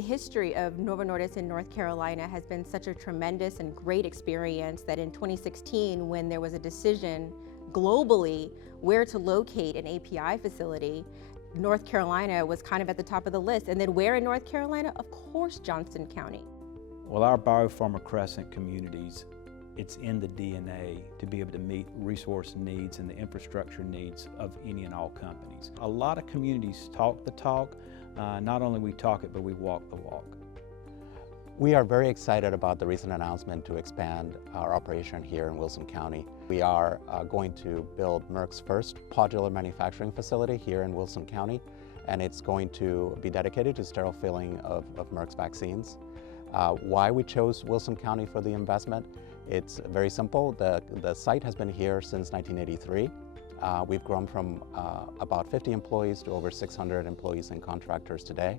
The history of Novo Nordisk in North Carolina has been such a tremendous and great experience that in 2016, when there was a decision globally where to locate an API facility, North Carolina was kind of at the top of the list. And then where in North Carolina? Of course, Johnston County. Well, our BioPharma Crescent communities, it's in the DNA to be able to meet resource needs and the infrastructure needs of any and all companies. A lot of communities talk the talk. Not only we talk it, but we walk the walk. We are very excited about the recent announcement to expand our operation here in Wilson County. We are going to build Merck's first modular manufacturing facility here in Wilson County, and it's going to be dedicated to sterile filling of Merck's vaccines. Why we chose Wilson County for the investment? It's very simple. The site has been here since 1983. We've grown from about 50 employees to over 600 employees and contractors today.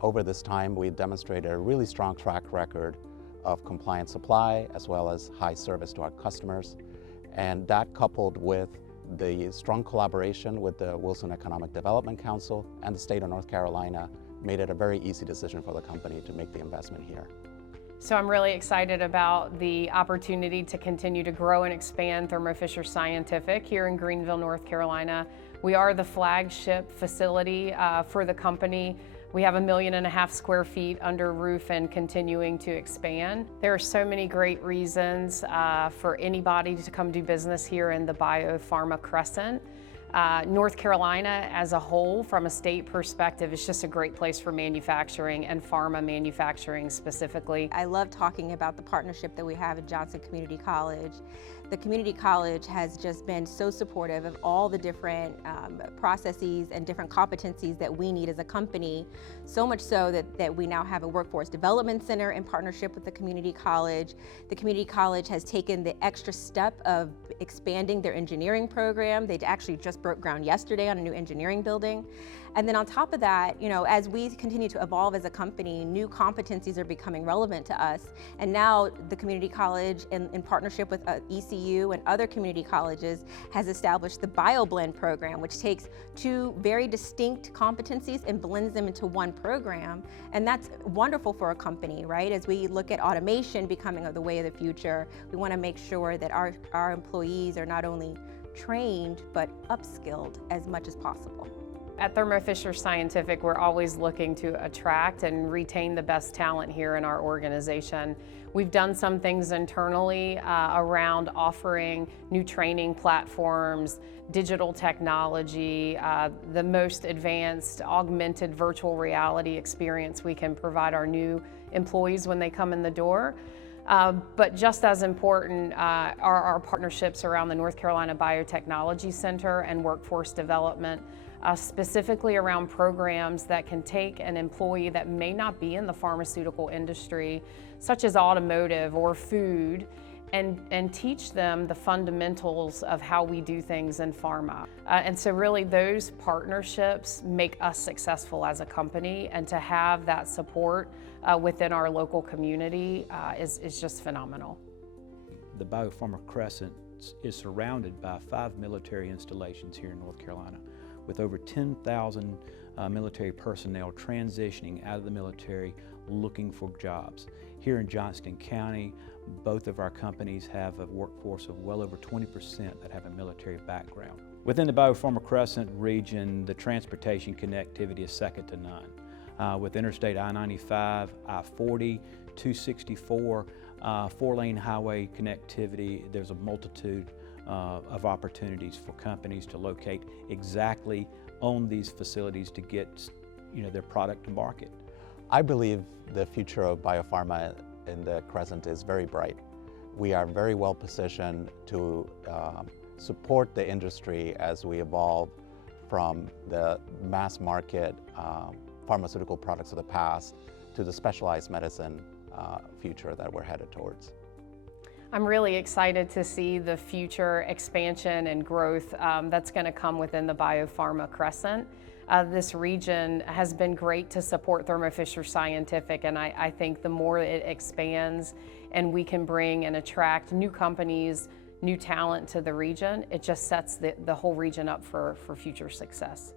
Over this time, we demonstrated a really strong track record of compliant supply as well as high service to our customers. And that, coupled with the strong collaboration with the Wilson Economic Development Council and the state of North Carolina, made it a very easy decision for the company to make the investment here. So I'm really excited about the opportunity to continue to grow and expand Thermo Fisher Scientific here in Greenville, North Carolina. We are the flagship facility for the company. We have 1.5 million square feet under roof and continuing to expand. There are so many great reasons for anybody to come do business here in the BioPharma Crescent. North Carolina as a whole, from a state perspective, is just a great place for manufacturing and pharma manufacturing specifically. I love talking about the partnership that we have at Johnston Community College. The community college has just been so supportive of all the different processes and different competencies that we need as a company, so much so that we now have a workforce development center in partnership with the community college. The community college has taken the extra step of expanding their engineering program. They actually just broke ground yesterday on a new engineering building. And then on top of that, you know, as we continue to evolve as a company, new competencies are becoming relevant to us. And now the community college, in partnership with ECU and other community colleges, has established the BioBlend program, which takes two very distinct competencies and blends them into one program. And that's wonderful for a company, right? As we look at automation becoming the way of the future, we want to make sure that our employees are not only trained, but upskilled as much as possible. At Thermo Fisher Scientific, we're always looking to attract and retain the best talent here in our organization. We've done some things internally around offering new training platforms, digital technology, the most advanced augmented virtual reality experience we can provide our new employees when they come in the door. But just as important are our partnerships around the North Carolina Biotechnology Center and workforce development, specifically around programs that can take an employee that may not be in the pharmaceutical industry, such as automotive or food, and teach them the fundamentals of how we do things in pharma. And so really those partnerships make us successful as a company, and to have that support within our local community is just phenomenal. The BioPharma Crescent is surrounded by 5 military installations here in North Carolina, with over 10,000 military personnel transitioning out of the military looking for jobs. Here in Johnston County, both of our companies have a workforce of well over 20% that have a military background. Within the BioPharma Crescent region, the transportation connectivity is second to none. With Interstate I-95, I-40, 264, 4-lane highway connectivity, there's a multitude of opportunities for companies to locate exactly on these facilities to get their product to market. I believe the future of biopharma in the Crescent is very bright. We are very well positioned to support the industry as we evolve from the mass market pharmaceutical products of the past to the specialized medicine future that we're headed towards. I'm really excited to see the future expansion and growth that's going to come within the BioPharma Crescent. This region has been great to support Thermo Fisher Scientific, and I think the more it expands and we can bring and attract new companies, new talent to the region, it just sets the whole region up for future success.